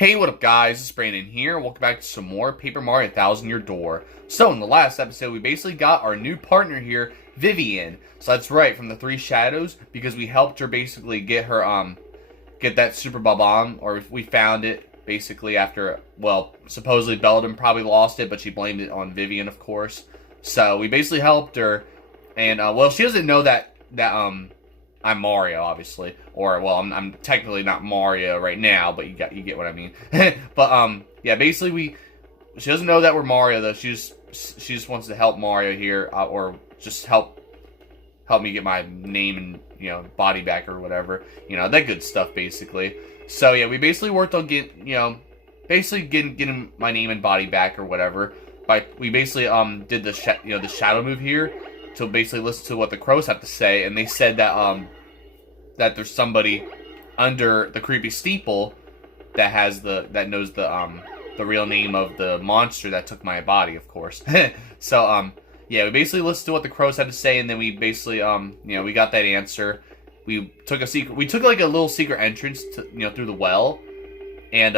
Hey, what up guys, it's Brandon here. Welcome back to some more Paper Mario 1000 Year Door. So in the last episode, we basically got our new partner here, Vivian. So that's right, from the Three Shadows, because we helped her basically get her, get that Super Bomb, or we found it basically after, well, supposedly Belladon probably lost it, but she blamed it on Vivian, of course. So we basically helped her, and, well, she doesn't know that I'm Mario, obviously, or well, I'm technically not Mario right now, but you get what I mean. But yeah, basically she doesn't know that we're Mario though. She just wants to help Mario here, or just help me get my name and body back or whatever, that good stuff basically. So yeah, we basically worked on getting my name and body back or whatever. We basically did the the shadow move here to basically listen to what the crows have to say, and they said that that there's somebody under the creepy steeple that knows the real name of the monster that took my body, of course. So yeah, we basically listened to what the crows had to say, and then we basically we got that answer. We took like a little secret entrance to through the well, and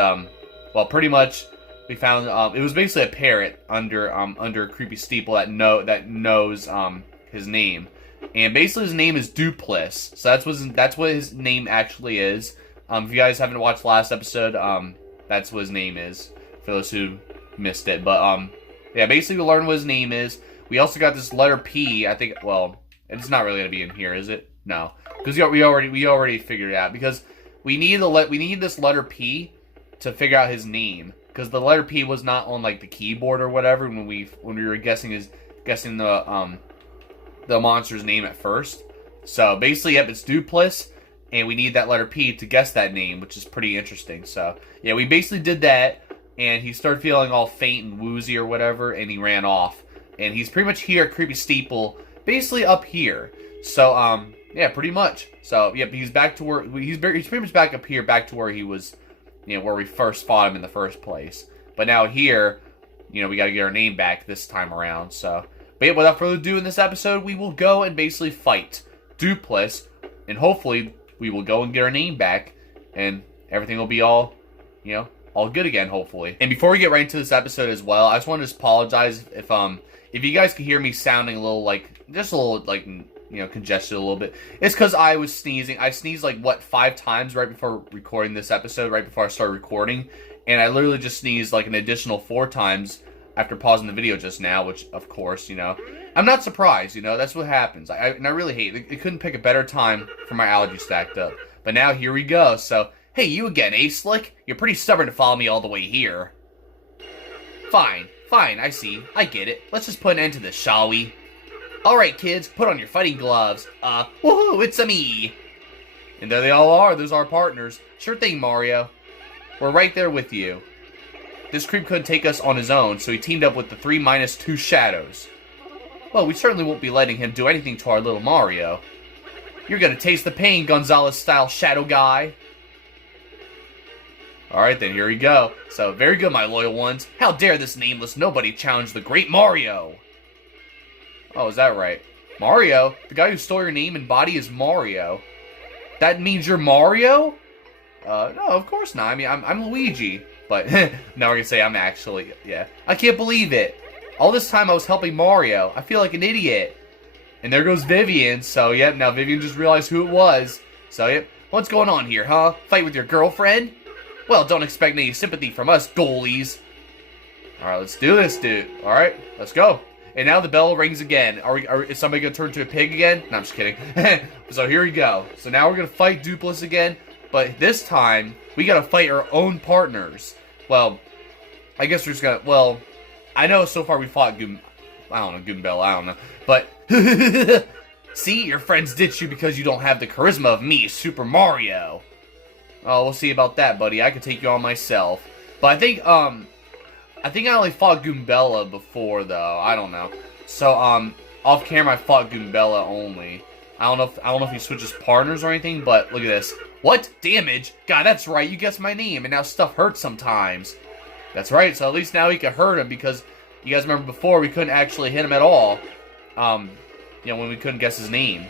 well, pretty much we found it was basically a parrot under a creepy steeple that knows his name, and basically his name is Doopliss. So that's what his name actually is. If you guys haven't watched the last episode, that's what his name is for those who missed it. But yeah, basically we learned what his name is. We also got this letter P. I think, well, it's not really gonna be in here, is it? No, because we already figured it out, because we need this letter P to figure out his name. Because the letter P was not on like the keyboard or whatever when we were guessing the monster's name at first. So basically, yep, it's Doopliss, and we need that letter P to guess that name, which is pretty interesting. So yeah, we basically did that, and he started feeling all faint and woozy or whatever, and he ran off. And he's pretty much here at Creepy Steeple, basically up here. So yeah, pretty much. So yep, he's back to where he's pretty much back up here, back to where he was. Where we first fought him in the first place. But now here, we got to get our name back this time around. So, but yeah, without further ado, in this episode, we will go and basically fight Doopliss, and hopefully we will go and get our name back, and everything will be all good again, hopefully. And before we get right into this episode as well, I just want to apologize if you guys can hear me sounding a little congested a little bit. It's because I was sneezing. I sneezed like, what, 5 times right before recording this episode, right before I started recording. And I literally just sneezed like an additional 4 times after pausing the video just now, which, of course, I'm not surprised, that's what happens. And I really hate it. It couldn't pick a better time for my allergy stacked up. But now, here we go. So, hey, you again, eh, Slick? You're pretty stubborn to follow me all the way here. Fine, I see. I get it. Let's just put an end to this, shall we? Alright, kids, put on your fighting gloves. Woohoo, it's me! And there they all are, those are our partners. Sure thing, Mario. We're right there with you. This creep couldn't take us on his own, so he teamed up with the 3-2 Shadows. Well, we certainly won't be letting him do anything to our little Mario. You're gonna taste the pain, Gonzalez-style Shadow Guy. Alright then, here we go. So, very good, my loyal ones. How dare this nameless nobody challenge the great Mario? Oh, is that right? Mario? The guy who stole your name and body is Mario. That means you're Mario? No, of course not. I mean, I'm Luigi. But, now we're gonna say I'm actually, yeah. I can't believe it. All this time I was helping Mario. I feel like an idiot. And there goes Vivian. So, yep, now Vivian just realized who it was. So, yep. What's going on here, huh? Fight with your girlfriend? Well, don't expect any sympathy from us, goalies. Alright, let's do this, dude. Alright, let's go. And now the bell rings again. Is somebody going to turn into a pig again? No, I'm just kidding. So here we go. So now we're going to fight Doopliss again. But this time, we got to fight our own partners. Well, I guess we're just going to... Well, I know so far we fought Goombella. I don't know. But... See, your friends ditch you because you don't have the charisma of me, Super Mario. Oh, we'll see about that, buddy. I could take you on myself. But I think I only fought Goombella before, though. I don't know. So, off camera, I fought Goombella only. I don't know if he switches partners or anything, but look at this. What? Damage? God, that's right. You guessed my name, and now stuff hurts sometimes. That's right. So at least now he can hurt him, because you guys remember before we couldn't actually hit him at all. When we couldn't guess his name.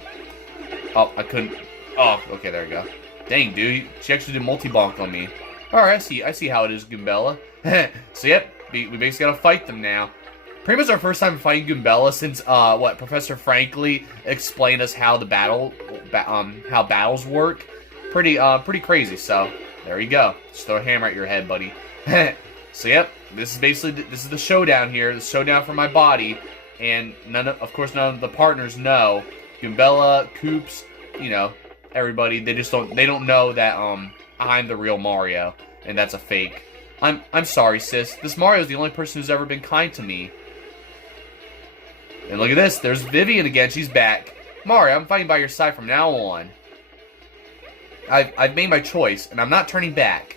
Oh, I couldn't. Oh, okay, there we go. Dang, dude. She actually did multi-bonk on me. Alright, I see how it is, Goombella. So, yep, we basically gotta fight them now. Pretty much our first time fighting Goombella since, Professor Frankly explained us how the how battles work. Pretty crazy, so, there you go. Just throw a hammer at your head, buddy. So, yep, this is the showdown here, the showdown for my body, and of course, none of the partners know. Goombella, Koops, you know, everybody, they don't know that, I'm the real Mario, and that's a fake. I'm sorry, sis. This Mario's the only person who's ever been kind to me. And look at this. There's Vivian again. She's back. Mario, I'm fighting by your side from now on. I've made my choice, and I'm not turning back.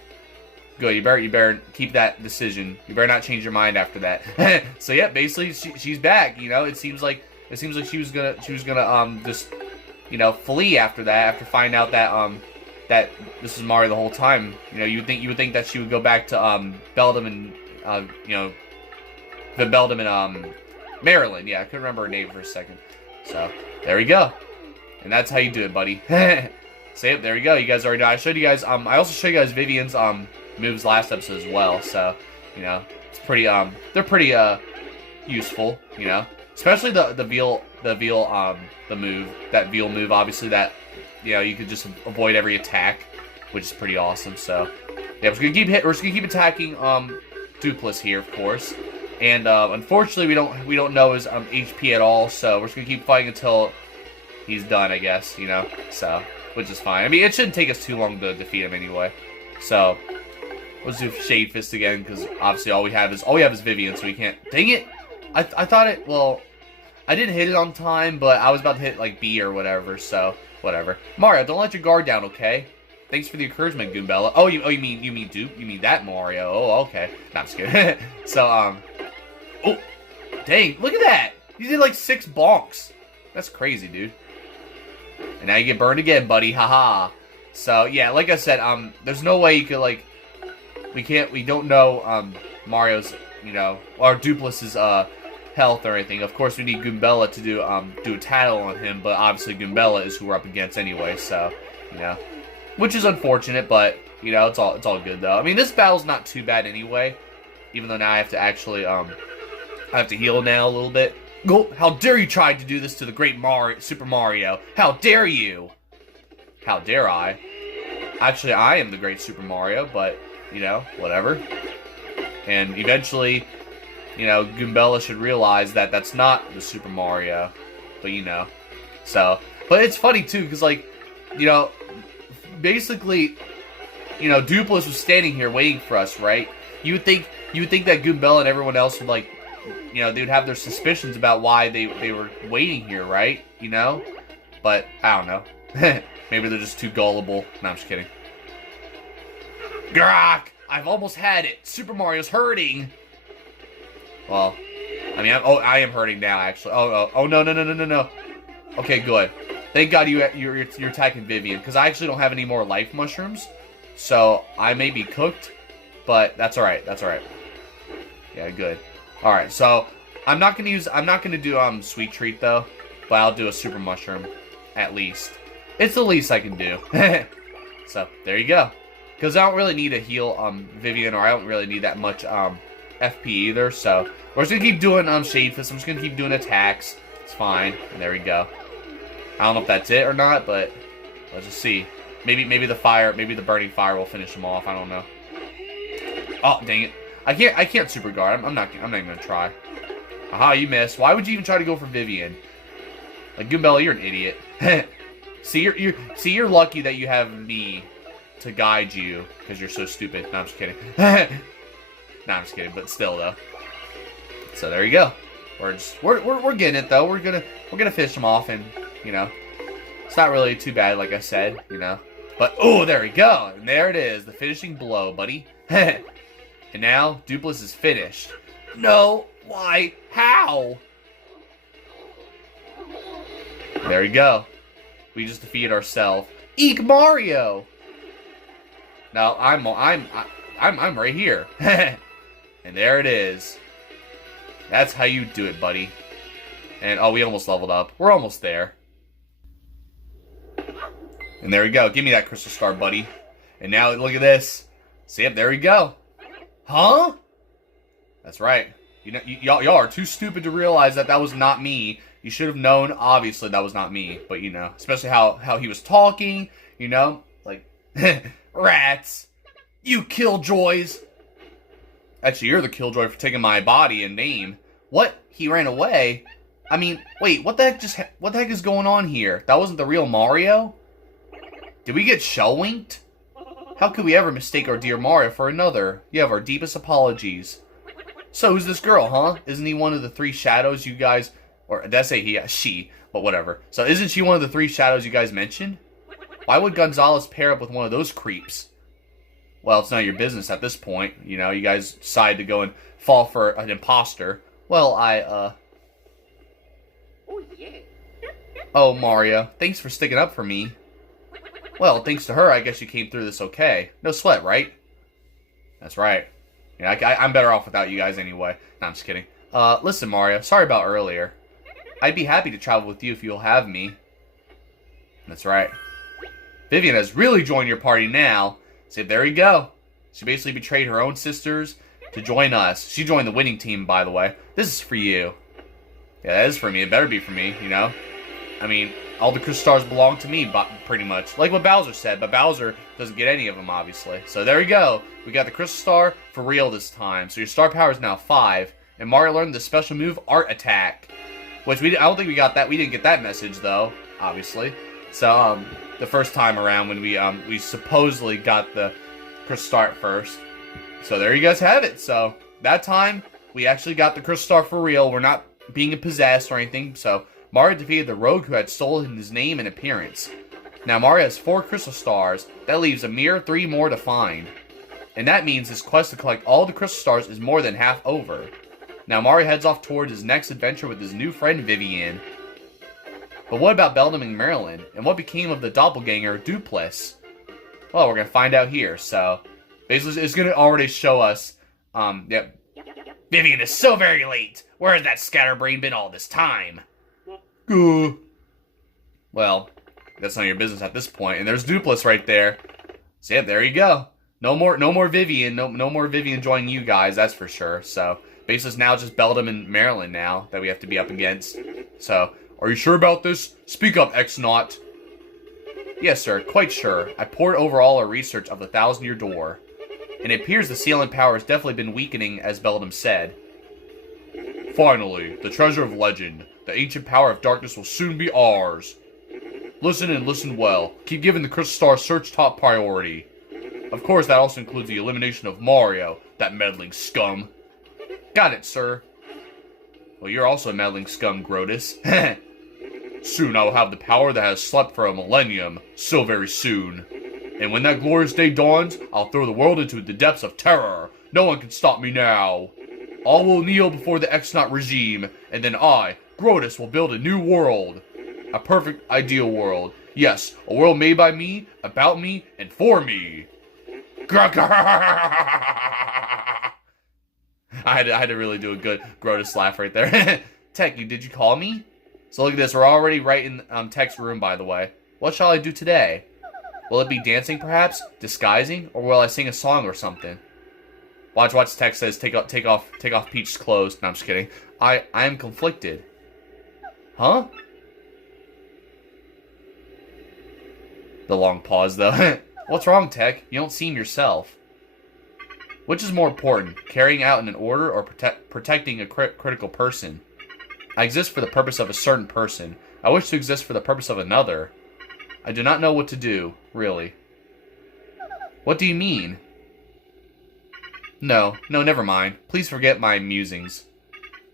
Good. You better keep that decision. You better not change your mind after that. So yeah, basically she's back. You know, it seems like she was gonna just, you know, flee after that, after finding out that that this is Mario the whole time. You know, you would think that she would go back to Beldum and you know, the Beldum and Maryland. Yeah, I couldn't remember her name for a second. So there we go, and that's how you do it, buddy. So yep, there we go. You guys already know. I showed you guys. I also showed you guys Vivian's moves last episode as well. So you know, it's pretty they're pretty useful. You know, especially the veal move, that veal move. Obviously that, you know, you could just avoid every attack, which is pretty awesome. So yeah, we're just gonna keep attacking Doopliss here, of course. And unfortunately, we don't know his HP at all. So we're just gonna keep fighting until he's done, I guess. You know, so which is fine. I mean, it shouldn't take us too long to defeat him anyway. So let's do Shade Fist again, because obviously all we have is Vivian, so we can't. Dang it! I thought it. Well, I didn't hit it on time, but I was about to hit like B or whatever. So whatever. Mario, don't let your guard down, okay? Thanks for the encouragement, Goombella. Oh, you mean Dupe? You mean that Mario? Oh, okay. No, I'm just kidding. So oh, dang! Look at that! You did like 6 bonks. That's crazy, dude. And now you get burned again, buddy. Haha. So yeah, like I said, there's no way you could like, we don't know Mario's, you know, or Doopliss's health or anything. Of course, we need Goombella to do a tattle on him, but obviously Goombella is who we're up against anyway. So you know, which is unfortunate, but you know, it's all good though. I mean, this battle's not too bad anyway, even though now I have to actually I have to heal now a little bit. Go! How dare you try to do this to the great Super Mario? How dare you? How dare I? Actually, I am the great Super Mario, but you know, whatever. And eventually, you know, Goombella should realize that that's not the Super Mario. But, you know. So, but it's funny, too, because, like, you know, basically, you know, Doopliss was standing here waiting for us, right? You would think that Goombella and everyone else would, like, you know, they would have their suspicions about why they were waiting here, right? You know? But, I don't know. Maybe they're just too gullible. No, I'm just kidding. Grok! I've almost had it. Super Mario's hurting. Well, I mean, I am hurting now, actually. Oh, no. Okay, good. Thank God you're attacking Vivian, because I actually don't have any more life mushrooms, so I may be cooked, but that's alright. Yeah, good. Alright, so I'm not gonna do Sweet Treat though, but I'll do a Super Mushroom, at least. It's the least I can do. So there you go. Because I don't really need to heal Vivian, or I don't really need that much FP either, so we're just gonna keep doing Shade Fist. I'm just gonna keep doing attacks. It's fine. And there we go. I don't know if that's it or not, but let's just see. Maybe the burning fire will finish him off. I don't know. Oh, dang it. I can't super guard. I'm not even gonna try. Aha, you missed. Why would you even try to go for Vivian? Like, Goombella, you're an idiot. See, you're lucky that you have me to guide you, because you're so stupid. No, I'm just kidding. No, I'm just kidding, but still though. So there you go. We're getting it though. We're gonna finish him off, and you know, it's not really too bad, like I said, you know. But oh, there we go, and there it is, the finishing blow, buddy. And now Doopliss is finished. No, why? How? There we go. We just defeated ourselves. Eek Mario. No, I'm right here. And there it is. That's how you do it, buddy. And oh, we almost leveled up. We're almost there. And there we go. Give me that crystal star, buddy. And now look at this. So yep, there we go. Huh? That's right. You know, y'all are too stupid to realize that was not me. You should have known, obviously, that was not me. But, you know, especially how he was talking, you know, like, rats, you killjoys. Actually, you're the killjoy for taking my body and name. What? He ran away? I mean, wait, what the heck is going on here? That wasn't the real Mario? Did we get shell-winked? How could we ever mistake our dear Mario for another? You have our deepest apologies. So, who's this girl, huh? Isn't he one of the three shadows you guys... Or, did I say he? She. But whatever. So, isn't she one of the three shadows you guys mentioned? Why would Gonzalez pair up with one of those creeps? Well, it's none of your business at this point. You know, you guys decide to go and fall for an imposter. Well, Oh, Mario. Thanks for sticking up for me. Well, thanks to her, I guess you came through this okay. No sweat, right? That's right. Yeah, I'm better off without you guys anyway. No, I'm just kidding. Listen, Mario. Sorry about earlier. I'd be happy to travel with you if you'll have me. That's right. Vivian has really joined your party now. So there you go. She basically betrayed her own sisters to join us. She joined the winning team, by the way. This is for you. Yeah, that is for me. It better be for me, you know? I mean, all the crystal stars belong to me, pretty much. Like what Bowser said, but Bowser doesn't get any of them, obviously. So there we go. We got the crystal star for real this time. So your star power is now 5. And Mario learned the special move, Art Attack. Which, I don't think we got that. We didn't get that message, though, obviously. So, the first time around when we supposedly got the crystal star at first. So there you guys have it. So, that time, we actually got the crystal star for real. We're not being possessed or anything. So, Mario defeated the rogue who had stolen his name and appearance. Now, Mario has 4 crystal stars. That leaves a mere 3 more to find. And that means his quest to collect all the crystal stars is more than half over. Now, Mario heads off towards his next adventure with his new friend, Vivian. But what about Beldam and Marilyn? And what became of the doppelganger, Doopliss? Well, we're going to find out here. So, basically, it's going to already show us, yep. Vivian is so very late. Where has that scatterbrain been all this time? Well, that's none of your business at this point. And there's Doopliss right there. So, yeah, there you go. No more Vivian. No more Vivian joining you guys, that's for sure. So, basically, it's now just Beldam and Marilyn now that we have to be up against. So, are you sure about this? Speak up, X-Naut. Yes, sir, quite sure. I poured over all our research of the 1,000-year door. And it appears the sealing power has definitely been weakening, as Beldam said. Finally, the treasure of legend. The ancient power of darkness will soon be ours. Listen and listen well. Keep giving the Crystal Star search top priority. Of course, that also includes the elimination of Mario, that meddling scum. Got it, sir. Well, you're also a meddling scum, Grotus. Soon I will have the power that has slept for a millennium. So very soon. And when that glorious day dawns, I'll throw the world into the depths of terror. No one can stop me now. All will kneel before the X-Naut regime, and then I, Grotus, will build a new world. A perfect, ideal world. Yes, a world made by me, about me, and for me. I had to really do a good Grotus laugh right there. Tech, did you call me? So look at this. We're already right in Tech's room, by the way. What shall I do today? Will it be dancing, perhaps? Disguising? Or will I sing a song or something? Watch. Tech says, take off Peach's clothes. No, I'm just kidding. I am conflicted. Huh? The long pause, though. What's wrong, Tech? You don't seem yourself. Which is more important, carrying out an order or protecting a critical person? I exist for the purpose of a certain person. I wish to exist for the purpose of another. I do not know what to do, really. What do you mean? No, never mind. Please forget my musings.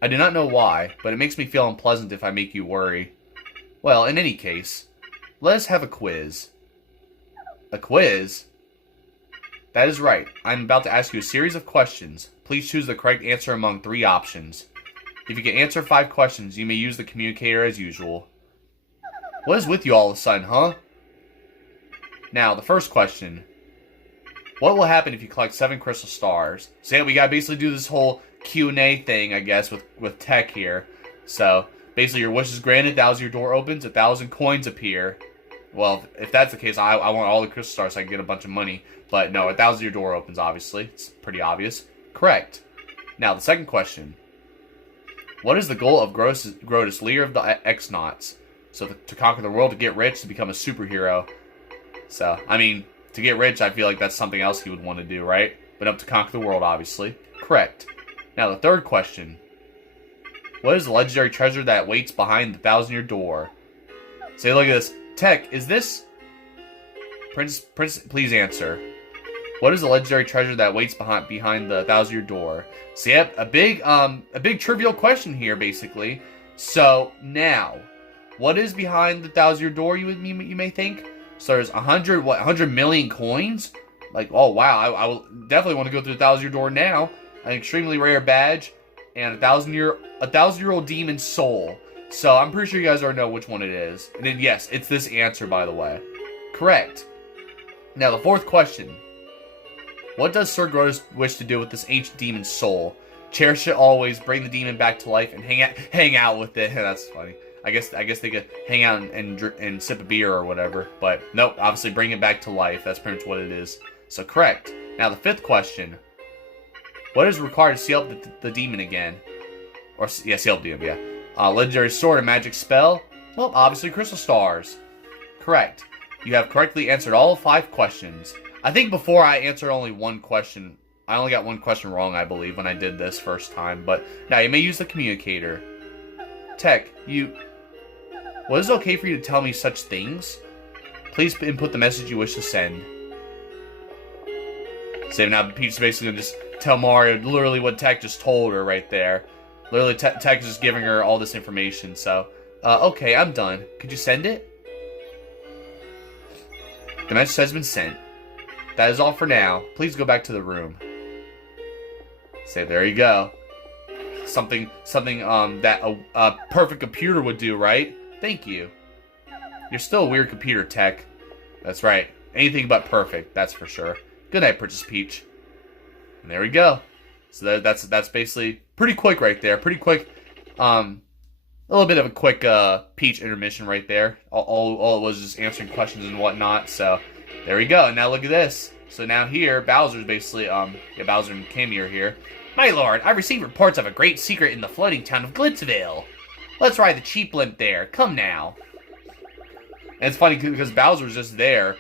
I do not know why, but it makes me feel unpleasant if I make you worry. Well, in any case, let us have a quiz. A quiz? That is right. I'm about to ask you a series of questions. Please choose the correct answer among 3 options. If you can answer 5 questions, you may use the communicator as usual. What is with you all of a sudden, huh? Now, the first question. What will happen if you collect 7 crystal stars? So yeah, we gotta basically do this whole Q&A thing, I guess, with Tech here. So, basically your wish is granted, 1,000-year door opens, 1,000 coins appear. Well, if that's the case, I want all the crystal stars so I can get a bunch of money. But no, a 1,000-year door opens, obviously. It's pretty obvious. Correct. Now, the second question. What is the goal of Grotus, leader of the X-Nauts? So, to conquer the world, to get rich, to become a superhero. So, I mean, to get rich, I feel like that's something else he would want to do, right? But up to conquer the world, obviously. Correct. Now, the third question. What is the legendary treasure that waits behind the 1,000-year door? Say, look at this. Tech, is this... Prince, please answer. What is the legendary treasure that waits behind the 1,000-year door? So, yep, a big trivial question here, basically. So, now, what is behind the 1,000-year door, you may think? So, there's 100 million coins? Like, oh, wow, I will definitely want to go through the 1,000-year door now. An extremely rare badge, and a 1,000-year-old demon soul. So, I'm pretty sure you guys already know which one it is. And then, yes, it's this answer, by the way. Correct. Now, the fourth question. What does Sir Grotus wish to do with this ancient demon's soul? Cherish it always, bring the demon back to life, and hang out with it. That's funny. I guess they could hang out and sip a beer or whatever. But, nope, obviously bring it back to life. That's pretty much what it is. So, correct. Now, the fifth question. What is required to seal up the demon again? Or, yeah, seal up the demon, yeah. Legendary sword, a magic spell? Well, obviously crystal stars. Correct. You have correctly answered all 5 questions. I think before I answered only one question. I only got one question wrong, I believe, when I did this first time. But now you may use the communicator. Tech, was it okay for you to tell me such things? Please input the message you wish to send. So now Peach is basically going to just tell Mario literally what Tech just told her right there. Literally, Tech is just giving her all this information. So, okay, I'm done. Could you send it? The message has been sent. That is all for now. Please go back to the room. Say, there you go. Something that a perfect computer would do, right? Thank you. You're still a weird computer, Tech. That's right. Anything but perfect, that's for sure. Good night, Princess Peach. And there we go. So that's basically pretty quick right there. Pretty quick. A little bit of a quick Peach intermission right there. All it was just answering questions and whatnot. So there we go. And now look at this. So now here, Bowser's basically Bowser and Kimmy are here. My lord, I've received reports of a great secret in the floating town of Glitzville. Let's ride the cheap blimp there. Come now. And it's funny because Bowser was just there.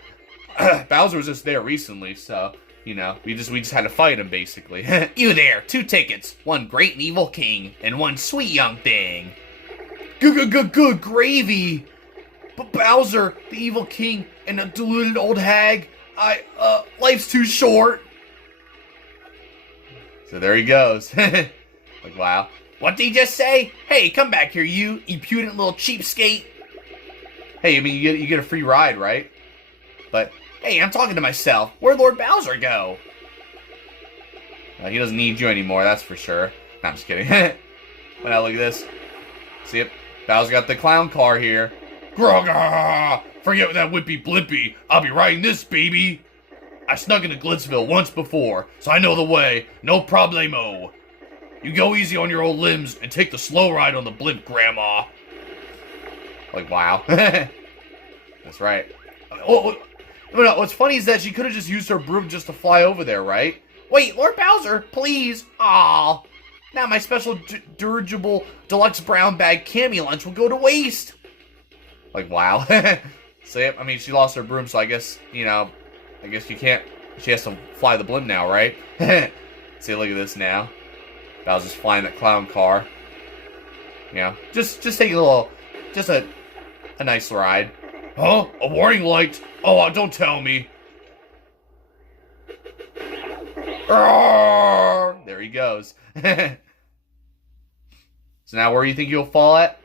Bowser was just there recently, so you know we just had to fight him basically. You there? 2 tickets, 1 great and evil king, and 1 sweet young thing. Good gravy. But Bowser, the evil king, and a deluded old hag. Life's too short. So there he goes. Like, wow. What did he just say? Hey, come back here, you impudent little cheapskate. Hey, I mean, you get a free ride, right? But, hey, I'm talking to myself. Where'd Lord Bowser go? He doesn't need you anymore, that's for sure. No, I'm just kidding. But now look at this. See it? Bowser got the clown car here. Grogga! Forget that whippy blimpy. I'll be riding this, baby. I snuck into Glitzville once before, so I know the way. No problemo. You go easy on your old limbs and take the slow ride on the blimp, Grandma. Like, wow. That's right. Oh, no, what's funny is that she could have just used her broom just to fly over there, right? Wait, Lord Bowser, please. Aw. Now my special dirigible deluxe brown bag cami lunch will go to waste. Like, wow. So, yeah, I mean, she lost her broom, so I guess, you know, you can't, she has to fly the blimp now, right? See, look at this now. Bowser's flying that clown car. You know, just taking a little, just a nice ride. Huh? A warning light? Oh, don't tell me. Arrgh! There he goes. So now where do you think he'll fall at?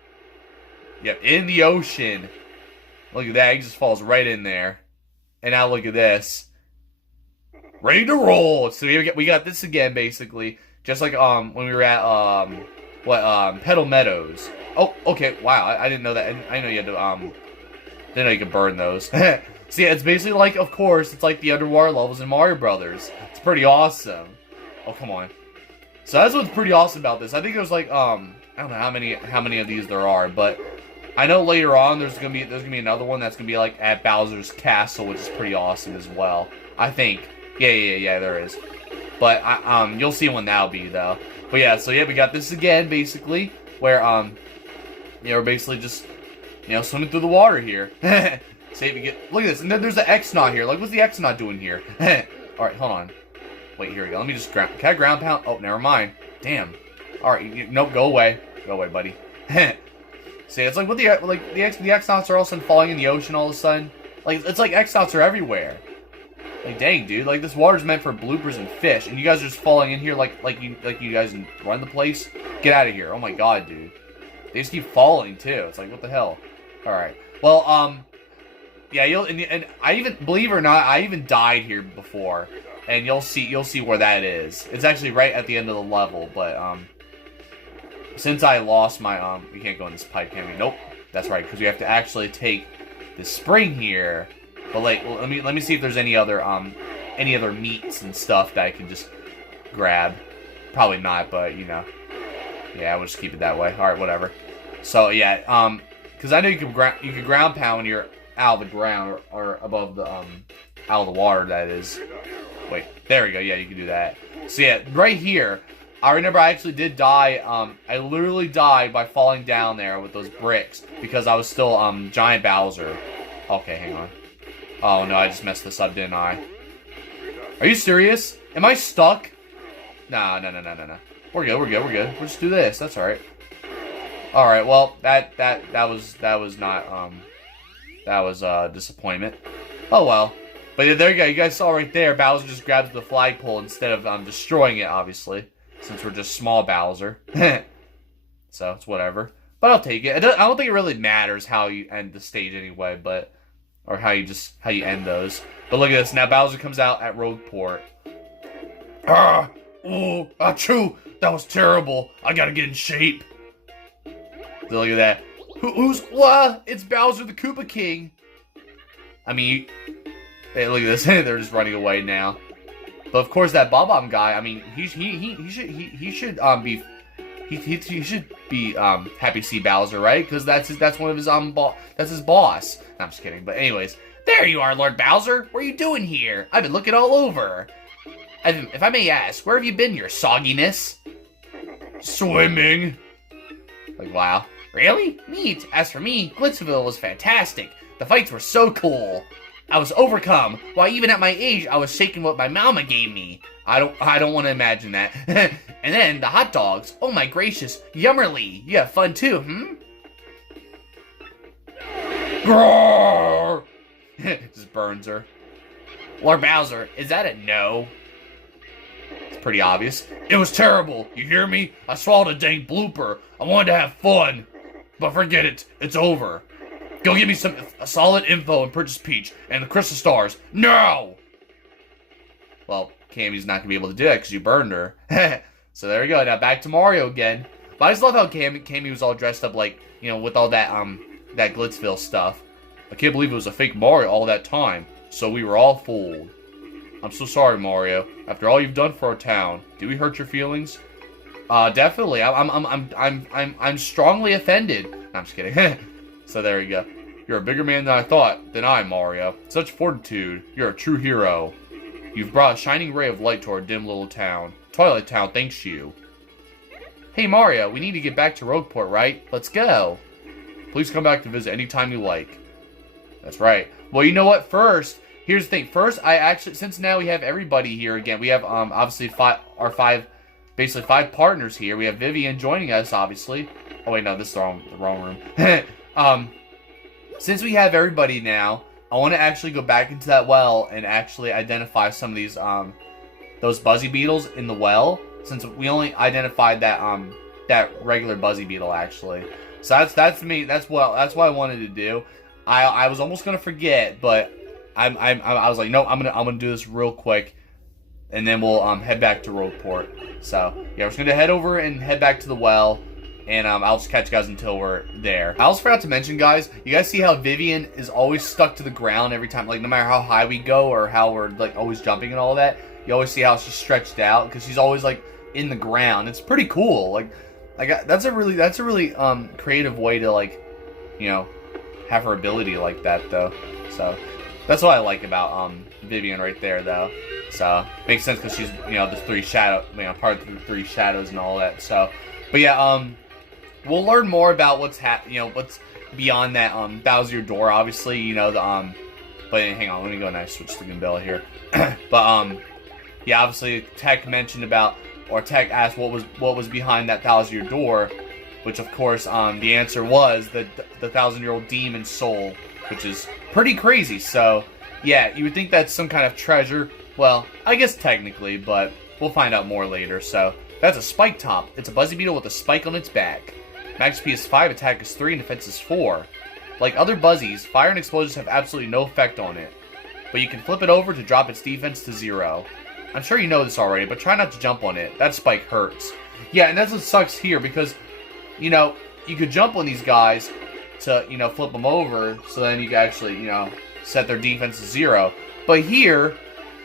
Yep, in the ocean. Look at that, he just falls right in there. And now look at this. Ready to roll! So we got this again, basically. Just like when we were at Petal Meadows. Oh, okay, wow, I didn't know that. I know you had to didn't know you could burn those. So yeah, it's basically like, of course, it's like the underwater levels in Mario Brothers. It's pretty awesome. Oh, come on. So that's what's pretty awesome about this. I think there's like I don't know how many of these there are, but I know later on there's gonna be another one that's gonna be like at Bowser's Castle, which is pretty awesome as well. I think. Yeah, there is. But you'll see when that'll be though. But yeah, so yeah, we got this again basically, where we're basically just swimming through the water here. See if we get look at this, and then there's the X-Naut here. Like, what's the X-Naut doing here? All right, hold on. Wait, here we go. Let me just ground. Can I ground pound? Oh, never mind. Damn. All right, nope. Go away, buddy. See, it's like the X-Nauts are all of a sudden falling in the ocean all of a sudden. Like it's like X-Nauts are everywhere. Like dang, dude. Like this water's meant for bloopers and fish, and you guys are just falling in here like you guys run the place. Get out of here! Oh my god, dude. They just keep falling too. It's like what the hell? All right. Well, yeah, and I even believe it or not, I even died here before, and you'll see where that is. It's actually right at the end of the level, but since I lost my we can't go in this pipe, can we? Nope. That's right, because we have to actually take this spring here. But like, well, let me see if there's any other meats and stuff that I can just grab. Probably not, but yeah, we'll just keep it that way. All right, whatever. So yeah, because I know you can ground pound when you're out of the ground or above the out of the water. That is. Wait, there we go. Yeah, you can do that. So yeah, right here. I remember I actually did die. I literally died by falling down there with those bricks because I was still Giant Bowser. Okay, hang on. Oh no, I just messed this up, didn't I? Are you serious? Am I stuck? No. We're good. We'll just do this. That's all right. All right. Well, that was not that was a disappointment. Oh well. But yeah, there you go. You guys saw right there. Bowser just grabs the flagpole instead of destroying it, obviously. Since we're just small Bowser. So, it's whatever. But I'll take it. I don't think it really matters how you end the stage anyway, but... Or how you end those. But look at this. Now Bowser comes out at Rogueport. Ah! Oh! Achoo! That was terrible. I gotta get in shape. So look at that. Who's... What? It's Bowser the Koopa King. I mean... Hey, look at this. They're just running away now. But of course, that Bob-omb guy. I mean, he should be happy to see Bowser, right? Because that's one of his that's his boss. No, I'm just kidding. But anyways, there you are, Lord Bowser. What are you doing here? I've been looking all over. If I may ask, where have you been, your sogginess? Swimming. Like wow, really? Neat. As for me, Glitzville was fantastic. The fights were so cool. I was overcome. Why, even at my age, I was shaking what my mama gave me. I don't want to imagine that. And then the hot dogs. Oh my gracious, yummerly. You have fun too, Roar! Just burns her. Lord Bowser, is that a no? It's pretty obvious. It was terrible. You hear me? I swallowed a dang blooper. I wanted to have fun, but forget it. It's over. Go give me some solid info and purchase Peach and the Crystal Stars. No! Well, Cammy's not going to be able to do that because you burned her. So there we go. Now back to Mario again. But I just love how Cammy was all dressed up like, with all that that Glitzville stuff. I can't believe it was a fake Mario all that time. So we were all fooled. I'm so sorry, Mario. After all you've done for our town, did we hurt your feelings? Definitely. I'm strongly offended. No, I'm just kidding. So there you go. You're a bigger man than I thought, than I, Mario. Such fortitude. You're a true hero. You've brought a shining ray of light to our dim little town. Twilight Town thanks you. Hey, Mario, we need to get back to Rogueport, right? Let's go. Please come back to visit anytime you like. That's right. Well, you know what? First, here's the thing. First, since now we have everybody here again, we have, obviously, basically five partners here. We have Vivian joining us, obviously. Oh, wait, no, this is the wrong room. Since we have everybody now, I want to actually go back into that well and actually identify some of these, those Buzzy Beetles in the well, since we only identified that, that regular Buzzy Beetle, actually. So that's me, that's what I wanted to do. I was almost gonna forget, but I was like, no, I'm gonna do this real quick, and then we'll, head back to Rogueport. So, yeah, we're just gonna head over and head back to the well. And I'll just catch you guys until we're there. I also forgot to mention, guys, you guys see how Vivian is always stuck to the ground every time, like no matter how high we go or how we're like always jumping and all that. You always see how she's stretched out because she's always like in the ground. It's pretty cool. Like that's a really creative way to like you know, have her ability like that, though. So, that's what I like about, Vivian right there, though. So, makes sense because she's, you know, the part of the 3 shadows and all that. So, but yeah, we'll learn more about what's what's beyond that, Bowser door, obviously, you know, but hang on, let me go and I switch to Goombella here. But, yeah, obviously, Tech mentioned about, or Tech asked what was behind that 1,000-year door, which, of course, the answer was the 1,000-year-old demon soul, which is pretty crazy. So, yeah, you would think that's some kind of treasure. Well, I guess technically, but we'll find out more later. So, that's a spike top. It's a Buzzy Beetle with a spike on its back. Max P is 5, attack is 3, and defense is 4. Like other Buzzies, fire and explosions have absolutely no effect on it, but you can flip it over to drop its defense to 0. I'm sure you know this already, but try not to jump on it. That spike hurts. Yeah, and that's what sucks here, because, you know, you could jump on these guys to, you know, flip them over, so then you can actually, you know, set their defense to 0. But here,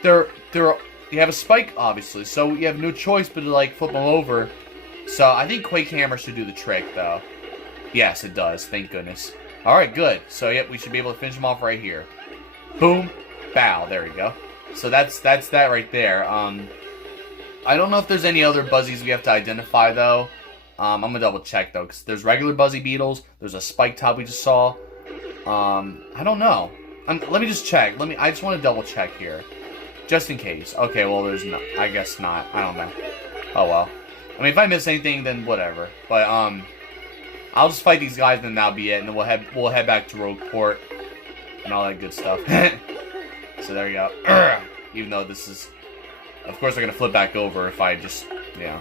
you have a spike, obviously, so you have no choice but to, like, flip them over. So I think Quake Hammer should do the trick, though. Yes, it does. Thank goodness. Alright, good. So, yep, we should be able to finish them off right here. Boom. Bow. There we go. So that's that right there. I don't know if there's any other Buzzies we have to identify, though. I'm gonna double check, though, because there's regular Buzzy Beetles. There's a Spike Top we just saw. I don't know. Let me just check. I just want to double check here. Just in case. Okay, well, there's not. I guess not. I don't know. Oh, well. I mean, if I miss anything, then whatever. But, I'll just fight these guys, and then that'll be it. And then we'll head back to Rogueport and all that good stuff. So there you go. Even though this is, of course, they're gonna flip back over if I just, you know,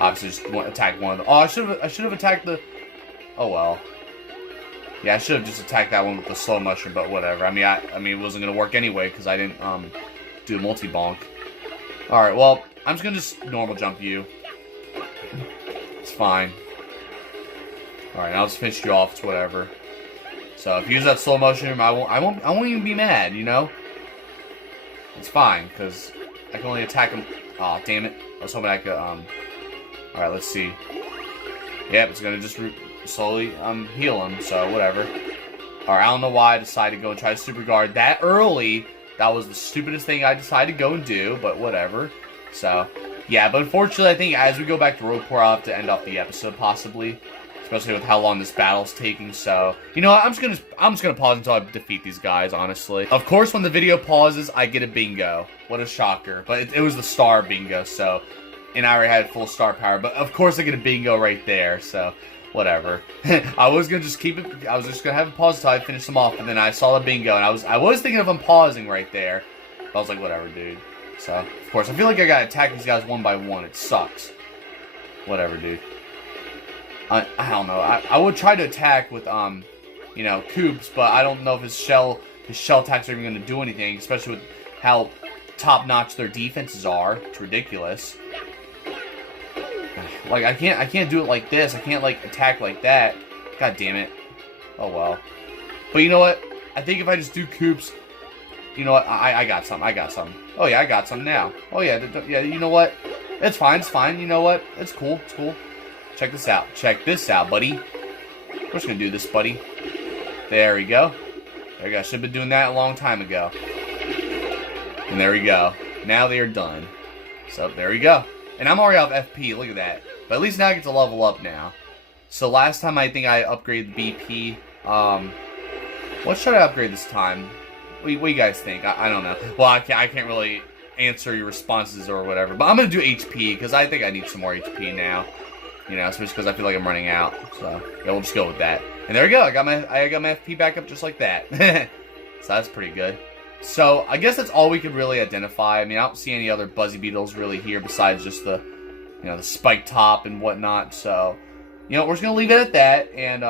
obviously just attack one of them. Oh, I should have attacked the. Oh well. Yeah, I should have just attacked that one with the slow mushroom, but whatever. I mean, it wasn't gonna work anyway because I didn't do the multi bonk. All right, well, I'm just gonna normal jump you. It's fine. All right, I'll just finish you off. It's whatever. So if you use that slow motion, I won't even be mad, you know? It's fine, because I can only attack him. Aw, oh, damn it. I was hoping I could, Alright, let's see. Yep, it's gonna just slowly, heal him, so whatever. Alright, I don't know why I decided to go and try to super guard that early. That was the stupidest thing I decided to go and do, but whatever. So, yeah, but unfortunately, I think as we go back to Rogueport, I'll have to end off the episode, possibly. Especially with how long this battle's taking, so... You know what, I'm just gonna pause until I defeat these guys, honestly. Of course, when the video pauses, I get a bingo. What a shocker. But it was the star bingo, so... And I already had full star power, but of course I get a bingo right there, so... Whatever. I was gonna just keep it... I was just gonna have a pause until I finish them off, and then I saw the bingo, and I was thinking of unpausing right there. But I was like, whatever, dude. So, of course, I feel like I gotta attack these guys one by one. It sucks. Whatever, dude. I don't know. I would try to attack with, you know, Koops, but I don't know if his shell attacks are even going to do anything, especially with how top-notch their defenses are. It's ridiculous. Like, I can't do it like this. I can't, like, attack like that. God damn it. Oh, well. But you know what? I think if I just do Koops, you know what? I got some. Oh, yeah, I got some now. Oh, yeah, you know what? It's fine, you know what? It's cool, Check this out. Check this out, buddy. We're just gonna do this, buddy. There we go. There we go. Should have been doing that a long time ago. And there we go. Now they are done. So, there we go. And I'm already off FP. Look at that. But at least now I get to level up now. So, last time I think I upgraded the BP. What should I upgrade this time? What do you guys think? I don't know. Well, I can't really answer your responses or whatever. But I'm gonna do HP, because I think I need some more HP now. You know, especially because I feel like I'm running out. So, yeah, we'll just go with that. And there we go. I got my FP back up just like that. So that's pretty good. So, I guess that's all we could really identify. I mean, I don't see any other Buzzy Beetles really here besides just the, you know, the spike top and whatnot. So, you know, we're just going to leave it at that. And,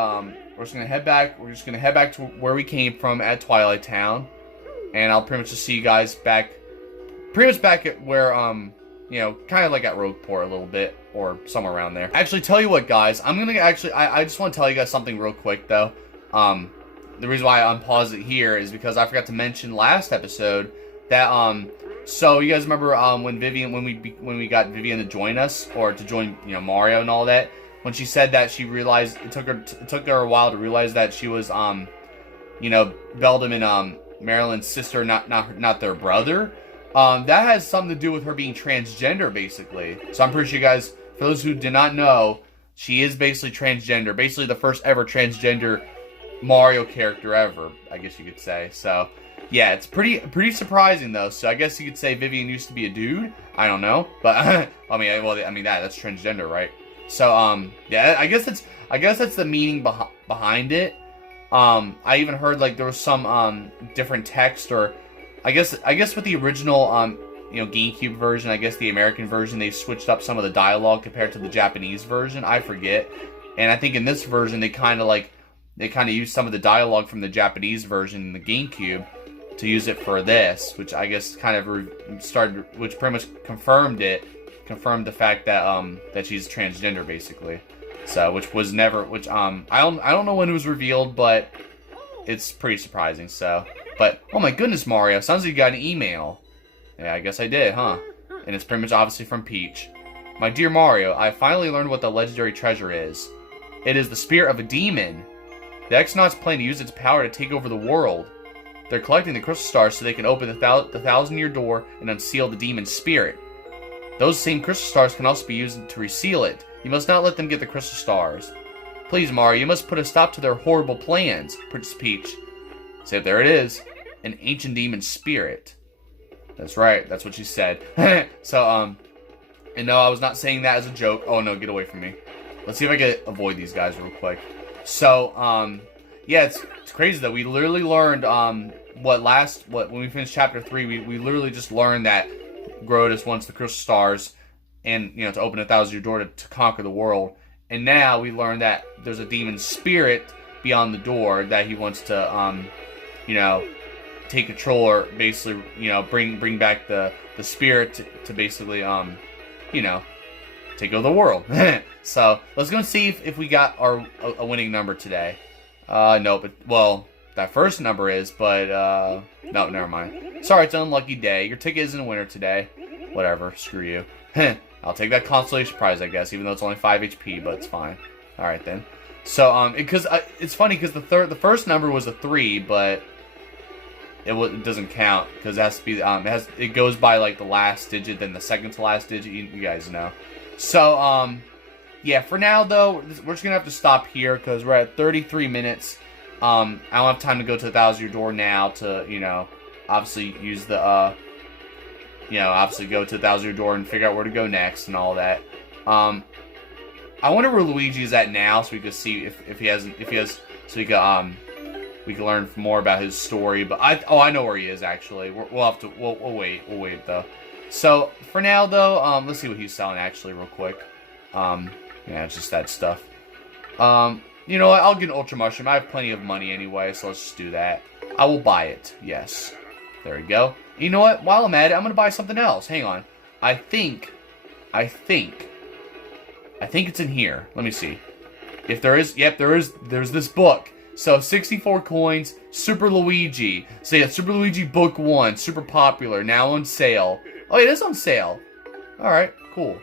we're just going to head back. We're just going to head back to where we came from at Twilight Town. And I'll pretty much just see you guys back, pretty much back at where, you know, kind of like at Rogueport a little bit, or somewhere around there. Actually, tell you what, guys, I'm gonna actually, I just want to tell you guys something real quick, though. The reason why I unpaused it here is because I forgot to mention last episode that, so you guys remember, when we got Vivian to join us, or to join, you know, Mario and all that, when she said that she realized it took her a while to realize that she was you know, Beldam and Marilyn's sister, not their brother. That has something to do with her being transgender, basically. So I'm pretty sure you guys, for those who did not know, she is basically transgender. Basically the first ever transgender Mario character ever, I guess you could say. So, yeah, it's pretty surprising though. So I guess you could say Vivian used to be a dude. I don't know, but I mean that's transgender, right? So yeah, I guess that's the meaning behind it. I even heard like there was some different text, or I guess with the original you know, GameCube version, I guess the American version, they switched up some of the dialogue compared to the Japanese version. I forget. And I think in this version they kind of used some of the dialogue from the Japanese version in the GameCube to use it for this, which I guess kind of which pretty much confirmed the fact that that she's transgender, basically. So, which was never, I don't know when it was revealed, but it's pretty surprising. So, but oh my goodness, Mario, sounds like you got an email. Yeah, I guess I did, huh? And it's pretty much obviously from Peach. My dear Mario, I finally learned what the legendary treasure is. It is the spirit of a demon. The X-Nauts plan to use its power to take over the world. They're collecting the crystal stars so they can open the 1,000-year door and unseal the demon's spirit. Those same crystal stars can also be used to reseal it. You must not let them get the crystal stars. Please, Mario, you must put a stop to their horrible plans, Princess Peach. So there it is, an ancient demon spirit. That's right, that's what she said. So, and no, I was not saying that as a joke. Oh no, get away from me. Let's see if I can avoid these guys real quick. So, yeah, it's crazy that we literally learned, when we finished chapter 3, we literally just learned that Grodus wants the crystal stars and, you know, to open a 1,000-year door to conquer the world. And now we learn that there's a demon spirit beyond the door that he wants to, you know, take control, or basically, you know, bring back the spirit to basically, you know, take over the world. So let's go and see if we got a winning number today. No, but well, that first number is, but no, never mind. Sorry, it's an unlucky day. Your ticket isn't a winner today. Whatever, screw you. I'll take that consolation prize, I guess, even though it's only 5 HP, but it's fine. All right then. So because it's funny because the first number was a 3, but it doesn't count because it has to be it goes by like the last digit, then the second to last digit. You guys know. So yeah, for now though, we're just gonna have to stop here because we're at 33 minutes. I don't have time to go to the 1,000-year door now to, you know, obviously use the you know, obviously go to the 1,000-year door and figure out where to go next and all that. I wonder where Luigi is at now, so we can see if he has, so we can learn more about his story. But I know where he is actually. We'll wait though. So for now though, let's see what he's selling actually real quick. Yeah, it's just that stuff. You know what? I'll get an Ultra Mushroom. I have plenty of money anyway, so let's just do that. I will buy it. Yes. There we go. You know what? While I'm at it, I'm gonna buy something else. Hang on. I think it's in here. Let me see. If there is, yep, there's this book. So 64 coins, Super Luigi. So yeah, Super Luigi Book 1, super popular, now on sale. Oh, it is on sale. Alright, cool.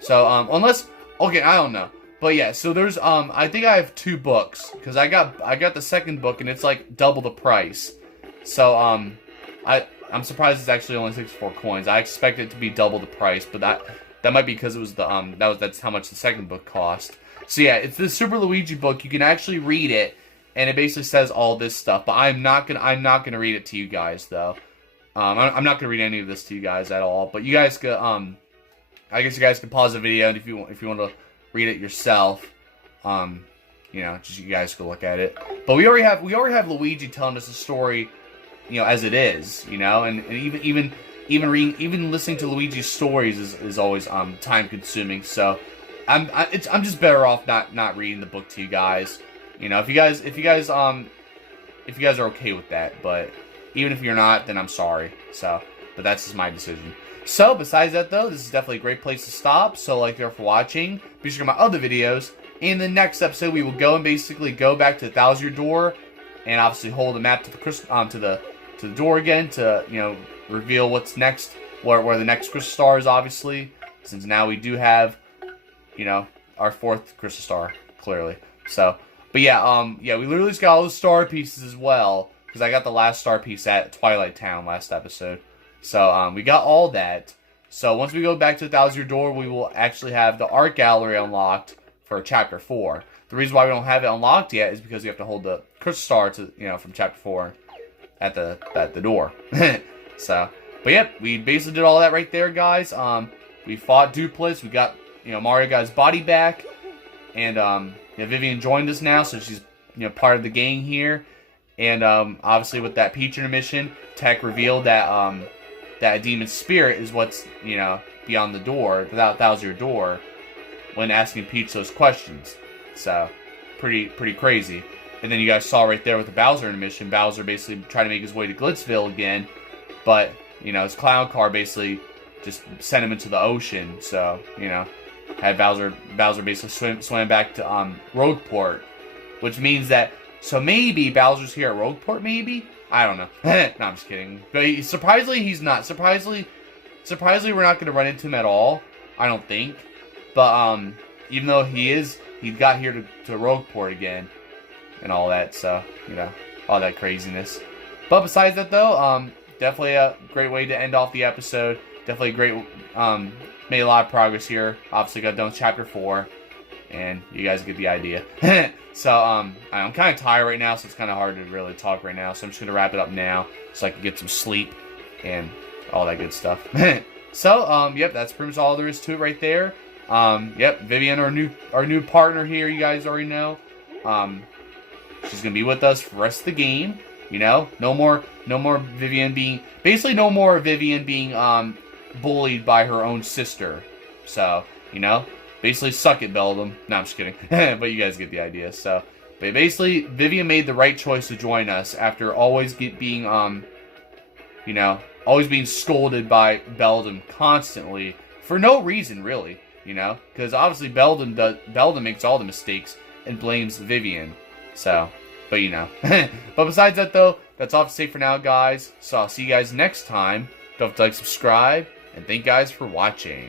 So, unless, okay, I don't know. But yeah, so there's, I think I have 2 books. Because I got the second book and it's like double the price. So, I'm surprised it's actually only 64 coins. I expected it to be double the price, but that might be because it was the, that's how much the second book cost. So yeah, it's this Super Luigi book. You can actually read it, and it basically says all this stuff. But I'm not gonna read it to you guys though. I'm not gonna read any of this to you guys at all. But you guys could, I guess you guys can pause the video, and if you want to read it yourself, you know, just you guys can look at it. But we already have Luigi telling us the story, you know, as it is, you know, and even listening to Luigi's stories is always time consuming. So I'm just better off not reading the book to you guys. You know, if you guys are okay with that, but even if you're not, then I'm sorry. So, but that's just my decision. So, besides that though, this is definitely a great place to stop. So, like, thank you for watching. Be sure to check out my other videos. In the next episode, we will go and basically go back to the 1,000-year door, and obviously hold the map to the to the door again to, you know, reveal what's next, where the next crystal star is, obviously, since now we do have, you know, our 4th crystal star, clearly. So, but yeah, yeah, we literally just got all the star pieces as well, because I got the last star piece at Twilight Town last episode. So, we got all that. So, once we go back to the Thousand Year Door, we will actually have the art gallery unlocked for Chapter 4. The reason why we don't have it unlocked yet is because we have to hold the crystal star to, from Chapter 4 at the door. So, but yep, we basically did all that right there, guys. We fought Doopliss. We got, Mario got his body back. And, Vivian joined us now, so she's, part of the gang here. And, obviously with that Peach intermission, Tech revealed that, that demon spirit is what's, beyond the door, the Thousand Year Door, when asking Peach those questions. So, pretty crazy. And then you guys saw right there with the Bowser intermission, Bowser basically trying to make his way to Glitzville again, but, his clown car basically just sent him into the ocean, so, had Bowser basically swam back to, Rogueport, which means that, so maybe Bowser's here at Rogueport, maybe? I don't know. No, I'm just kidding. But surprisingly, he's not. Surprisingly, we're not going to run into him at all, I don't think. But, even though he got here to Rogueport again, and all that, so, all that craziness. But besides that, though, definitely a great way to end off the episode. Definitely a great, made a lot of progress here. Obviously got done with Chapter 4, and you guys get the idea. So, I'm kind of tired right now, so it's kind of hard to really talk right now, so I'm just going to wrap it up now, so I can get some sleep, and all that good stuff. So, yep, that's pretty much all there is to it right there. Yep, Vivian, our new partner here, you guys already know. She's gonna be with us for the rest of the game. No more Vivian being bullied by her own sister. So, basically suck it, Beldum. No, I'm just kidding. But you guys get the idea. So, but basically, Vivian made the right choice to join us after always being scolded by Beldum constantly for no reason, really. Because obviously Beldum makes all the mistakes and blames Vivian. So, but but besides that, though, that's all to say for now, guys. So I'll see you guys next time. Don't forget to like, subscribe, and thank you guys for watching.